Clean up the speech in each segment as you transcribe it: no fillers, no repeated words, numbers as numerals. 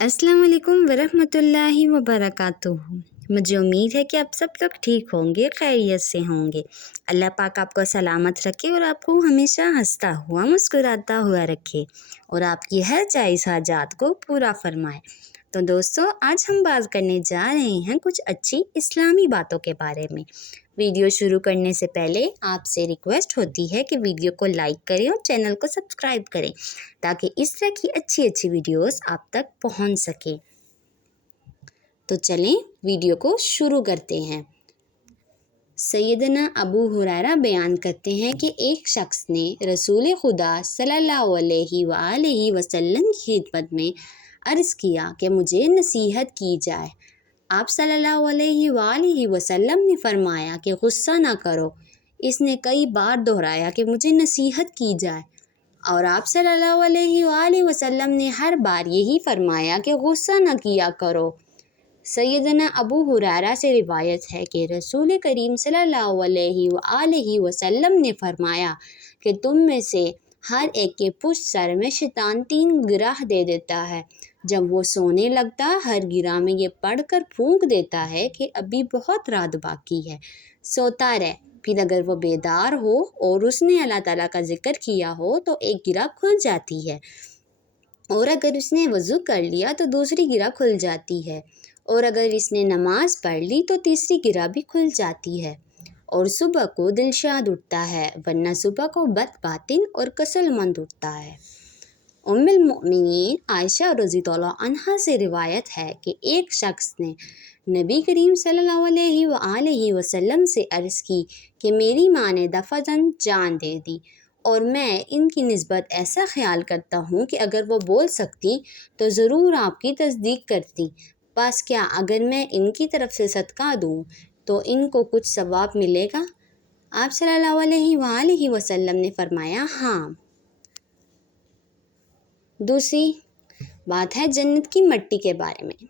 अस्सलाम वालेकुम वरहमतुल्लाहि वबरकातुहू। मुझे उम्मीद है कि आप सब लोग ठीक होंगे, खैरियत से होंगे। अल्लाह पाक आपको सलामत रखे और आपको हमेशा हंसता हुआ मुस्कुराता हुआ रखे और आपकी हर जायज़ हाजात को पूरा फरमाए। तो दोस्तों, आज हम बात करने जा रहे हैं कुछ अच्छी इस्लामी बातों के बारे में। वीडियो शुरू करने से पहले आपसे रिक्वेस्ट होती है कि वीडियो को लाइक करें और चैनल को सब्सक्राइब करें ताकि इस तरह की अच्छी अच्छी वीडियोस आप तक पहुंच सके। तो चलें वीडियो को शुरू करते हैं। सैयदना अबू हुरैरा बयान करते हैं कि एक शख्स ने रसूल खुदा सल्लल्लाहु अलैहि वसल्लम की खिदमत में अर्ज़ किया कि मुझे नसीहत की जाए। आप सल्लल्लाहु अलैहि वसल्लम ने फरमाया कि गुस्सा ना करो। इसने कई बार दोहराया कि मुझे नसीहत की जाए और आप सल्लल्लाहु अलैहि वसल्लम ने हर बार यही फरमाया कि गुस्सा न किया करो। सैयदना अबू हुरैरा से रिवायत है कि रसूल करीम सल्लल्लाहु अलैहि वसल्लम ने फरमाया कि तुम में से हर एक के पुष्ट सर में शैतान 3 गिराह दे देता है। जब वो सोने लगता हर गिराह में ये पढ़कर फूंक देता है कि अभी बहुत रात बाकी है, सोता रह। फिर अगर वो बेदार हो और उसने अल्लाह ताला का जिक्र किया हो तो एक गिरा खुल जाती है, और अगर उसने वज़ू कर लिया तो दूसरी गिरा खुल जाती है, और अगर इसने नमाज पढ़ ली तो तीसरी गिरा भी खुल जाती है। और सुबह को दिलशाद उठता है, वरना सुबह को बदबातिन और कसलमंद उठता है। उम्मुल मोमिनीन आयशा रज़ियल्लाहु अन्हा से रिवायत है कि एक शख्स ने नबी करीम सल्लल्लाहु अलैहि वसल्लम से अर्ज़ की कि मेरी माँ ने दफ़अतन जान दे दी और मैं इनकी निस्बत ऐसा ख्याल करता हूँ कि अगर वो बोल सकती तो ज़रूर आपकी तस्दीक करती। बस क्या अगर मैं इनकी तरफ से सदका दूँ तो इनको कुछ सवाब मिलेगा? आप सल्लल्लाहु अलैहि वसल्लम ने फरमाया, हाँ। दूसरी बात है जन्नत की मिट्टी के बारे में।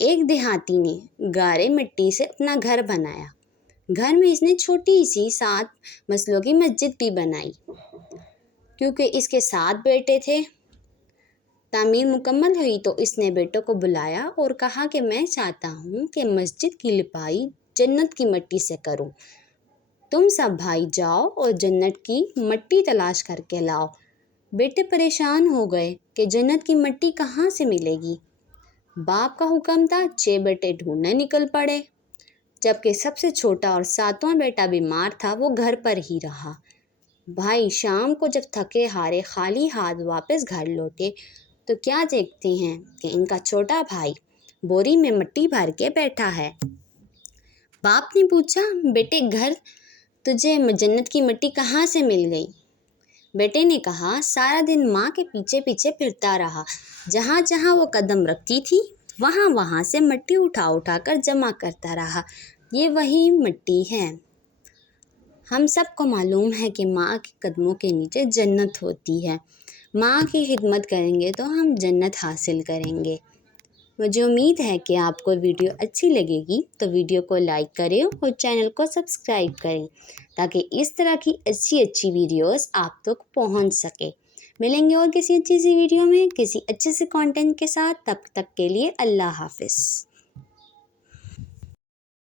एक देहाती ने गारे मिट्टी से अपना घर बनाया। घर में इसने छोटी सी 7 मसलों की मस्जिद भी बनाई। क्योंकि इसके 7 बेटे थे, तामीर मुकम्मल हुई तो इसने बेटों को बुलाया और कहा कि मैं चाहता हूँ कि मस्जिद की लिपाई जन्नत की मिट्टी से करूँ। तुम सब भाई जाओ और जन्नत की मिट्टी तलाश करके लाओ। बेटे परेशान हो गए कि जन्नत की मिट्टी कहाँ से मिलेगी। बाप का हुक्म था, 6 बेटे ढूंढने निकल पड़े। जबकि सबसे छोटा और 7वां बेटा बीमार था, वो घर पर ही रहा। भाई शाम को जब थके हारे खाली हाथ वापस घर लौटे तो क्या देखते हैं कि इनका छोटा भाई बोरी में मिट्टी भर के बैठा है। बाप ने पूछा, बेटे घर तुझे जन्नत की मिट्टी कहाँ से मिल गई? बेटे ने कहा, सारा दिन माँ के पीछे पीछे फिरता रहा। जहाँ जहाँ वो कदम रखती थी वहाँ वहाँ से मिट्टी उठा उठा कर जमा करता रहा। ये वही मिट्टी है। हम सबको मालूम है कि माँ के कदमों के नीचे जन्नत होती है। माँ की खिदमत करेंगे तो हम जन्नत हासिल करेंगे। मुझे उम्मीद है कि आपको वीडियो अच्छी लगेगी, तो वीडियो को लाइक करें और चैनल को सब्सक्राइब करें ताकि इस तरह की अच्छी अच्छी वीडियोस आप तक पहुंच सके। मिलेंगे और किसी अच्छी सी वीडियो में किसी अच्छे से कंटेंट के साथ। तब तक के लिए अल्लाह हाफ़िज़।